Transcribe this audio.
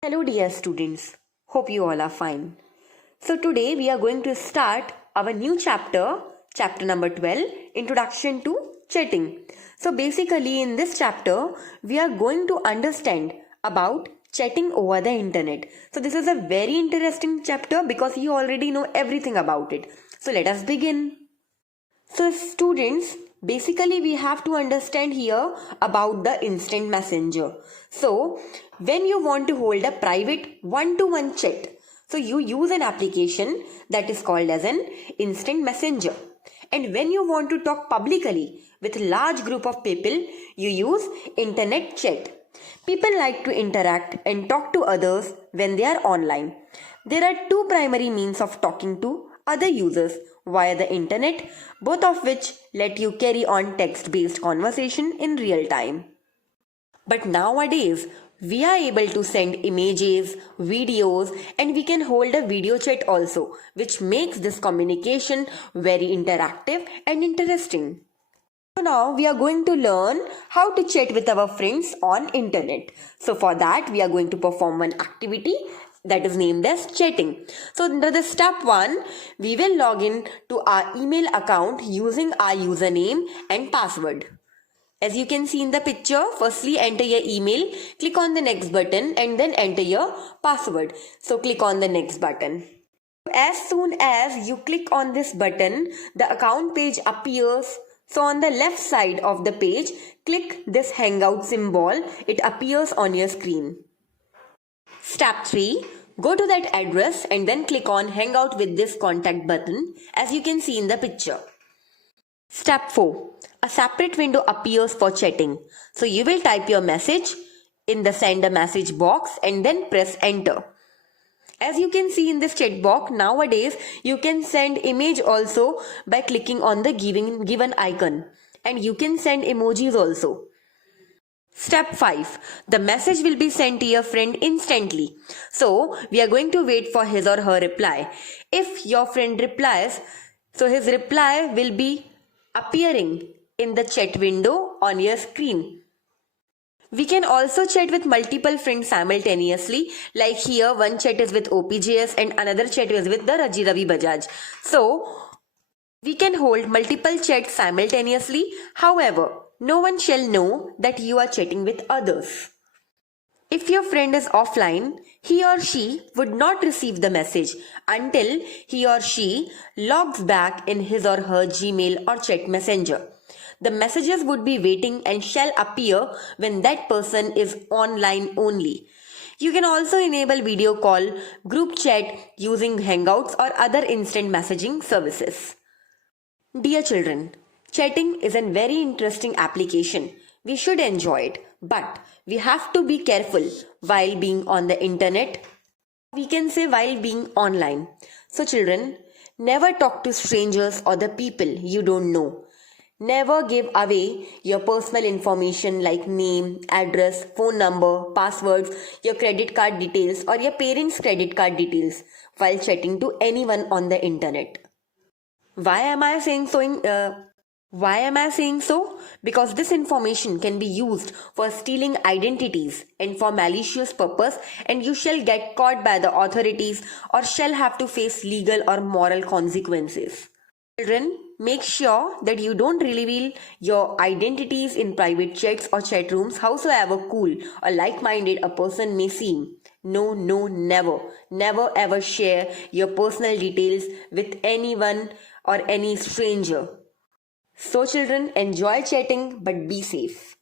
Hello dear students, hope you all are fine. So today we are going to start our new chapter, chapter number 12, Introduction to Chatting. So basically in this chapter we are going to understand about chatting over the internet. So this is a very interesting chapter because you already know everything about it. So let us begin. So students, basically we have to understand here about the instant messenger. So when you want to hold a private one-to-one chat, so you use an application that is called as an instant messenger. And when you want to talk publicly with a large group of people, you use internet chat. People like to interact and talk to others when they are online. There are two primary means of talking to other users via the internet, both of which let you carry on text-based conversation in real time. But nowadays, we are able to send images, videos, and we can hold a video chat also, which makes this communication very interactive and interesting. So now we are going to learn how to chat with our friends on internet. So for that we are going to perform one activity that is named as chatting. So under the step 1, we will log in to our email account using our username and password. As you can see in the picture, firstly enter your email, click on the next button and then enter your password. So click on the next button. As soon as you click on this button, the account page appears. So on the left side of the page, click this hangout symbol. It appears on your screen. Step 3. Go to that address and then click on hangout with this contact button as you can see in the picture. Step 4. A separate window appears for chatting. So you will type your message in the send a message box and then press enter. As you can see in this chat box, nowadays you can send image also by clicking on the given icon, and you can send emojis also. Step 5. The message will be sent to your friend instantly. So we are going to wait for his or her reply. If your friend replies, so his reply will be appearing in the chat window on your screen. We can also chat with multiple friends simultaneously. Like here, one chat is with OPJS and another chat is with the Raji Ravi Bajaj. So, we can hold multiple chats simultaneously. However, no one shall know that you are chatting with others. If your friend is offline, he or she would not receive the message until he or she logs back in his or her Gmail or chat messenger. The messages would be waiting and shall appear when that person is online only. You can also enable video call, group chat using Hangouts or other instant messaging services. Dear children, chatting is a very interesting application. We should enjoy it, but we have to be careful while being on the internet. We can say while being online. So children, never talk to strangers or the people you don't know. Never give away your personal information like name, address, phone number, passwords, your credit card details or your parents' credit card details while chatting to anyone on the internet. Why am I saying so? Because this information can be used for stealing identities and for malicious purpose, and you shall get caught by the authorities or shall have to face legal or moral consequences. Children, make sure that you don't reveal your identities in private chats or chat rooms, howsoever cool or like-minded a person may seem. No, never. Never ever share your personal details with anyone or any stranger. So children, enjoy chatting but be safe.